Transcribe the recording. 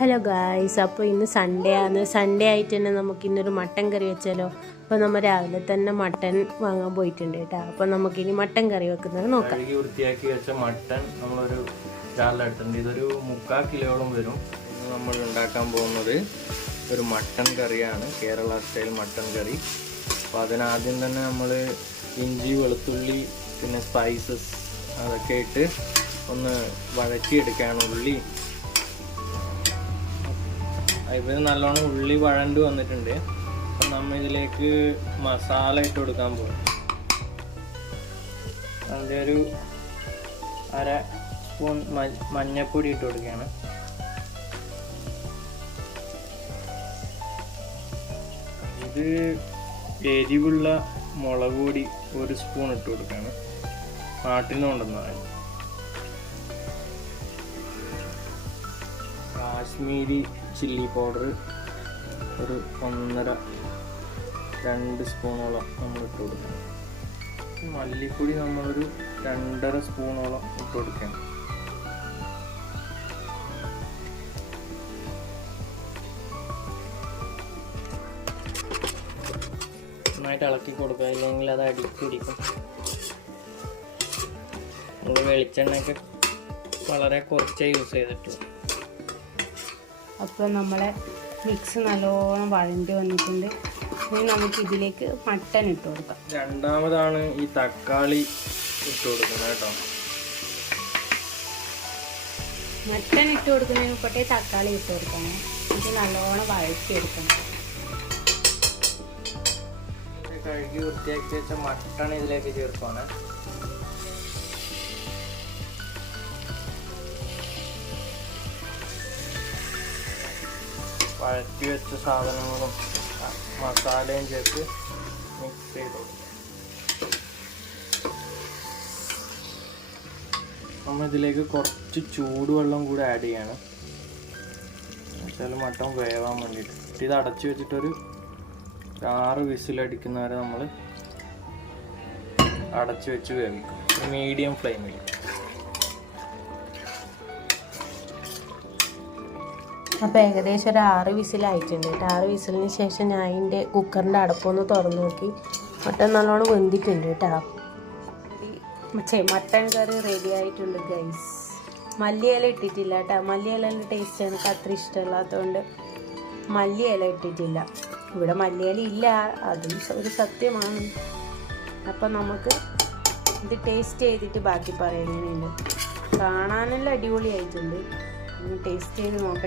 Hello guys, അപ്പോൾ ഇന്ന് Sunday ആണ്. സൺഡേ ആയിട്ട് തന്നെ നമുക്കിന്നൊരു മട്ടൻ കറി വെച്ചാലോ. അപ്പോൾ നമ്മൾ രാവിലെ തന്നെ മട്ടൻ വാങ്ങാൻ പോയിട്ടുണ്ട് കേട്ടോ. അപ്പോൾ നമുക്കിനി മട്ടൻ കറി വെക്കുന്നത് നോക്കാം. കഴുകി വൃത്തിയാക്കി വെച്ച മട്ടൻ നമ്മളൊരു ജാറിലെടുത്തിട്ടുണ്ട്. ഇതൊരു 3/4 കിലോയോളം വരും. ഇന്ന് നമ്മൾ ഉണ്ടാക്കാൻ പോകുന്നത് ഒരു മട്ടൻ കറിയാണ്, കേരള സ്റ്റൈൽ മട്ടൻ കറി. അപ്പോൾ അതിനാദ്യം തന്നെ നമ്മൾ ഇഞ്ചി, വെളുത്തുള്ളി, പിന്നെ സ്പൈസസ് അതൊക്കെ ഇട്ട് ഒന്ന് വഴറ്റിയെടുക്കുകയാണ്. ഉള്ളി ഇത് നല്ലോണം ഉള്ളി വഴണ്ട് വന്നിട്ടുണ്ട്. അപ്പം നമ്മൾ ഇതിലേക്ക് മസാല ഇട്ട് കൊടുക്കാൻ പോകും. അതിൻ്റെ ഒരു 1/2 സ്പൂൺ മഞ്ഞൾപ്പൊടി ഇട്ട് കൊടുക്കുകയാണ്. ഇത് എരിവുള്ള മുളക് പൊടി 1 സ്പൂൺ ഇട്ട് കൊടുക്കുകയാണ്. നാട്ടിൽ നിന്ന് കൊണ്ടുവന്നതാണ്. കാശ്മീരി ചില്ലി പൗഡർ ഒരു 1.5-2 സ്പൂണോളം നമ്മൾ ഇട്ട് കൊടുക്കണം. മല്ലിപ്പൊടി നമ്മളൊരു 2.5 സ്പൂണോളം ഇട്ട് കൊടുക്കണം. നന്നായിട്ട് ഇളക്കി കൊടുക്കുക, ഇല്ലെങ്കിൽ അത് അടിപ്പിടിക്കും. നമ്മൾ വെളിച്ചെണ്ണയൊക്കെ വളരെ കുറച്ചേ യൂസ് ചെയ്തിട്ടു. അപ്പോൾ നമ്മളെ മിക്സ് നല്ലോണം വഴണ്ടി വന്നിട്ടുണ്ട്. ഇനി നമുക്ക് ഇതിലേക്ക് മട്ടൻ ഇട്ട് കൊടുക്കാം. രണ്ടാമതാണ് ഈ തക്കാളി ഇട്ട് കൊടുക്കുന്നത് കേട്ടോ. മട്ടൻ ഇട്ട് കൊടുക്കുന്നതിന് മുമ്പേ തക്കാളി ഇട്ട് കൊടുക്കണം. ഇത് നല്ലോണം വഴറ്റിയെടുക്കണം. കഴുകി വൃത്തിയാക്കി വെച്ച മട്ടൺ ഇതിലേക്ക് ചേർക്കുവാണ്. വഴറ്റി വെച്ച സാധനങ്ങളും മസാലയും ചേർത്ത് മിക്സ് ചെയ്ത് കൊടുക്കും. നമ്മൾ ഇതിലേക്ക് കുറച്ച് ചൂടുവെള്ളം കൂടെ ആഡ് ചെയ്യണം, എന്നുവെച്ചാൽ മട്ടൺ വേവാൻ വേണ്ടിയിട്ട്. ഇത് അടച്ചു വെച്ചിട്ടൊരു 6 വിസിലടിക്കുന്നവരെ നമ്മൾ അടച്ചു വെച്ച് വേവിക്കും, മീഡിയം ഫ്ലെയിമിൽ. അപ്പോൾ ഏകദേശം ഒരു 6 വിസിലായിട്ടുണ്ട് കേട്ടോ. 6 വിസിലിന് ശേഷം ഞാൻ അതിൻ്റെ കുക്കറിൻ്റെ അടപ്പൊന്ന് തുറന്നു നോക്കി. മട്ടൻ നല്ലോണം വെന്തിട്ടുണ്ട് കേട്ടോ. മട്ടൻ കറി റെഡി ആയിട്ടുണ്ട് ഗൈസ്. മല്ലിയില ഇട്ടിട്ടില്ല കേട്ടോ. മല്ലിയിലേൻ്റെ ടേസ്റ്റ് എനിക്ക് അത്ര ഇഷ്ടമല്ലാത്തതുകൊണ്ട് മല്ലിയില ഇട്ടിട്ടില്ല. ഇവിടെ മല്ലിയില ഇല്ല, അതും ഒരു സത്യമാണ്. അപ്പം നമുക്ക് ഇത് ടേസ്റ്റ് ചെയ്തിട്ട് ബാക്കി പറയുന്നുണ്ട്. കാണാനെല്ലാം അടിപൊളിയായിട്ടുണ്ട്. ടേസ്റ്റ് ചെയ്ത് നോക്കാം.